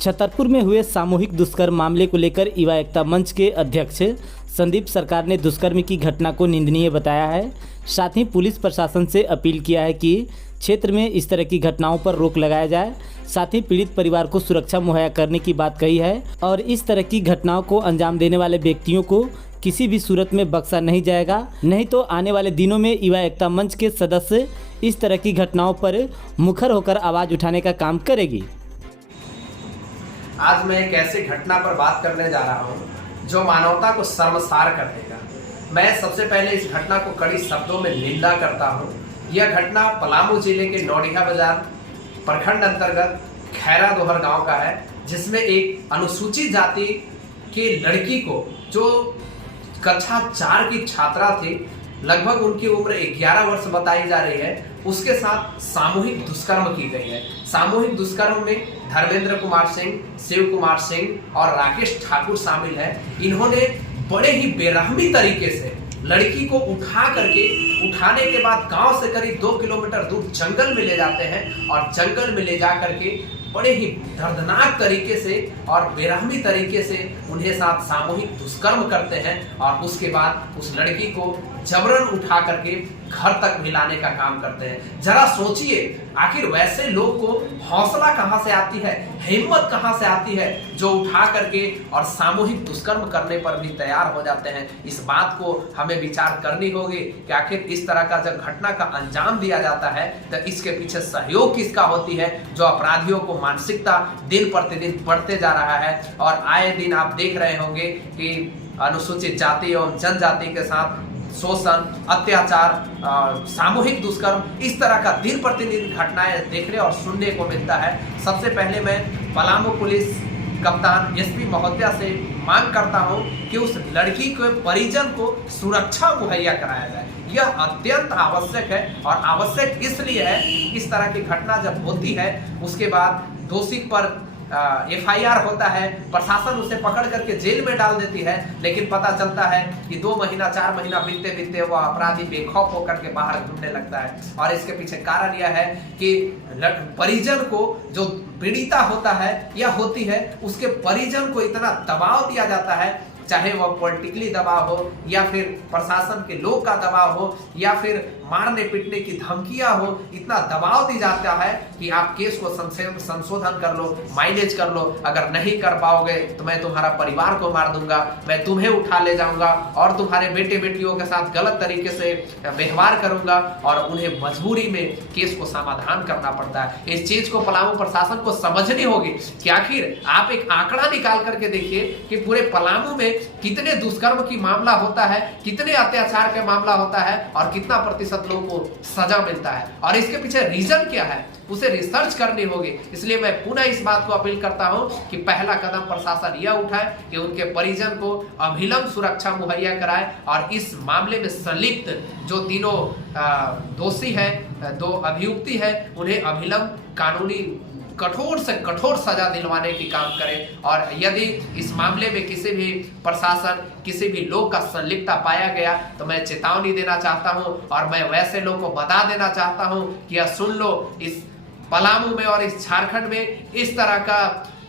छतरपुर में हुए सामूहिक दुष्कर्म मामले को लेकर युवा एकता मंच के अध्यक्ष संदीप सरकार ने दुष्कर्म की घटना को निंदनीय बताया है। साथ ही पुलिस प्रशासन से अपील किया है कि क्षेत्र में इस तरह की घटनाओं पर रोक लगाया जाए। साथ ही पीड़ित परिवार को सुरक्षा मुहैया करने की बात कही है और इस तरह की घटनाओं को अंजाम देने वाले व्यक्तियों को किसी भी सूरत में बख्शा नहीं जाएगा। नहीं तो आने वाले दिनों में युवा एकता मंच के सदस्य इस तरह की घटनाओं पर मुखर होकर आवाज़ उठाने का काम करेगी। आज मैं एक ऐसी घटना पर बात करने जा रहा हूं जो मानवता को शर्मसार कर देगा। मैं सबसे पहले इस घटना को कड़ी शब्दों में निंदा करता हूं। यह घटना पलामू जिले के नौडिया बाजार प्रखंड अंतर्गत खैरा दोहर गांव का है, जिसमें एक अनुसूचित जाति की लड़की को, जो कक्षा 4 की छात्रा थी, लगभग उनकी उम्र 11 वर्ष बताई जा रही है, उसके साथ सामूहिक दुष्कर्म की गई है। सामूहिक दुष्कर्म में धर्मेंद्र कुमार सिंह, शिव कुमार सिंह और राकेश ठाकुर शामिल है। इन्होंने बड़े ही बेरहमी तरीके से लड़की को उठाने के बाद गांव से करीब 2 किलोमीटर दूर जंगल में ले जाते हैं और जंगल में ले जा करके बड़े ही दर्दनाक तरीके से और बेरहमी तरीके से उन्हें साथ सामूहिक दुष्कर्म करते हैं और उसके बाद उस लड़की को जबरन उठा करके घर तक मिलाने का काम करते हैं। जरा सोचिए, आखिर वैसे लोग को हौसला कहां से आती है, हिम्मत कहां से आती है, जो उठा करके और सामूहिक दुष्कर्म करने पर भी तैयार हो जाते हैं। इस बात को हमें विचार करनी होगी कि आखिर इस तरह का जब घटना का अंजाम दिया जाता है तो इसके पीछे सहयोग किसका होती है, जो अपराधियों को मानसिकता दिन प्रतिदिन बढ़ते जा रहा है। और आए दिन आप देख रहे होंगे कि अनुसूचित जाति एवं जनजाति के साथ शोषण, अत्याचार, सामूहिक दुष्कर्म, इस तरह का दिन प्रतिदिन घटनाएं देखने और सुनने को मिलता है। सबसे पहले मैं पलामू पुलिस कप्तान एसपी महोदया से मांग करता हूं कि उस लड़की के परिजन को सुरक्षा मुहैया कराया जाए। यह अत्यंत आवश्यक है और आवश्यक इसलिए है कि इस तरह की घटना जब होती है उसके बाद दोषी पर FIR होता है, प्रशासन उसे पकड़ करके जेल में डाल देती है, लेकिन पता चलता है कि 2 महीना 4 महीना बीतते बीतते वह अपराधी बेखौफ होकर के बाहर घूमने लगता है। और इसके पीछे कारण यह है कि परिजन को, जो पीड़िता होता है या होती है, उसके परिजन को इतना दबाव दिया जाता है, चाहे वह पॉलिटिकली दबाव हो या फिर प्रशासन के लोग का दबाव हो या फिर मारने पीटने की धमकियां हो, इतना दबाव दी जाता है कि आप केस को संशोधन कर लो, माइनेज कर लो, अगर नहीं कर पाओगे तो मैं तुम्हारा परिवार को मार दूंगा, मैं तुम्हें उठा ले जाऊंगा और तुम्हारे बेटे बेटियों के साथ गलत तरीके से व्यवहार करूंगा और उन्हें मजबूरी में केस को समाधान करना पड़ता है। इस चीज को पलामू प्रशासन को समझनी होगी कि आखिर आप एक आंकड़ा निकाल करके देखिए कि पूरे पलामू में कितने दुष्कर्म की मामला होता है, कितने अत्याचार का मामला होता है और कितना प्रतिशत लोगों को सजा मिलता है और इसके पीछे रीजन क्या है, उसे रिसर्च करनी होगी। इसलिए मैं पुनः इस बात को अपील करता हूं कि पहला कदम प्रशासन यह उठाए कि उनके परिजन को अभिलंब सुरक्षा मुहैया कराए और इस मामले में संलिप्त जो तीनों दोषी है, 2 अभियुक्ति है, उन्हें अभिलंब कानूनी कठोर से कठोर सजा दिलवाने की काम करें। और यदि इस मामले में किसी भी प्रशासन, किसी भी लोग का संलिप्तता पाया गया तो मैं चेतावनी देना चाहता हूं और मैं वैसे लोग को बता देना चाहता हूं कि यह सुन लो, इस पलामू में और इस झारखंड में इस तरह का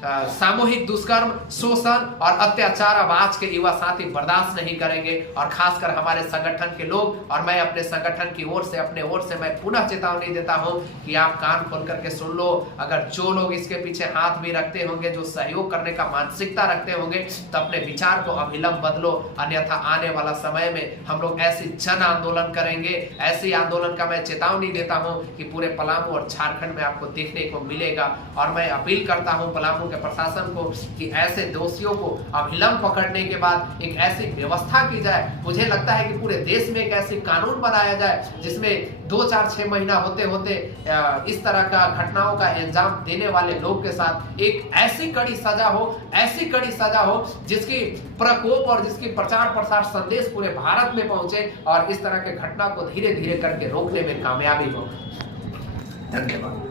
सामूहिक दुष्कर्म, शोषण और अत्याचार अब आज के युवा साथी बर्दाश्त नहीं करेंगे और खासकर हमारे संगठन के लोग। और मैं अपने संगठन की ओर से, अपने ओर से मैं पुनः चेतावनी देता हूं कि आप कान खोल करके सुन लो। अगर जो लोग इसके पीछे हाथ भी रखते होंगे, जो सहयोग करने का मानसिकता रखते होंगे, तो अपने विचार को अभिलंब बदलो, अन्यथा आने वाला समय में हम लोग ऐसी जन आंदोलन करेंगे। ऐसी आंदोलन का मैं चेतावनी देता हूं कि पूरे पलामू और झारखंड में आपको देखने को मिलेगा। और मैं अपील करता हूं पलामू के प्रशासन को कि ऐसे दोषियों को अभिलंब पकड़ने के बाद एक ऐसी व्यवस्था की जाए। मुझे लगता है कि पूरे देश में एक ऐसी कानून बनाया जाए जिसमें 2, 4, 6 महीना होते होते इस तरह का घटनाओं का अंजाम देने वाले लोग के साथ एक ऐसी कड़ी सजा हो, ऐसी कड़ी सजा हो जिसकी प्रकोप और जिसकी प्रचार प्रसार संदेश पूरे भारत में पहुंचे और इस तरह के घटना को धीरे धीरे करके रोकने में कामयाबी हो। धन्यवाद।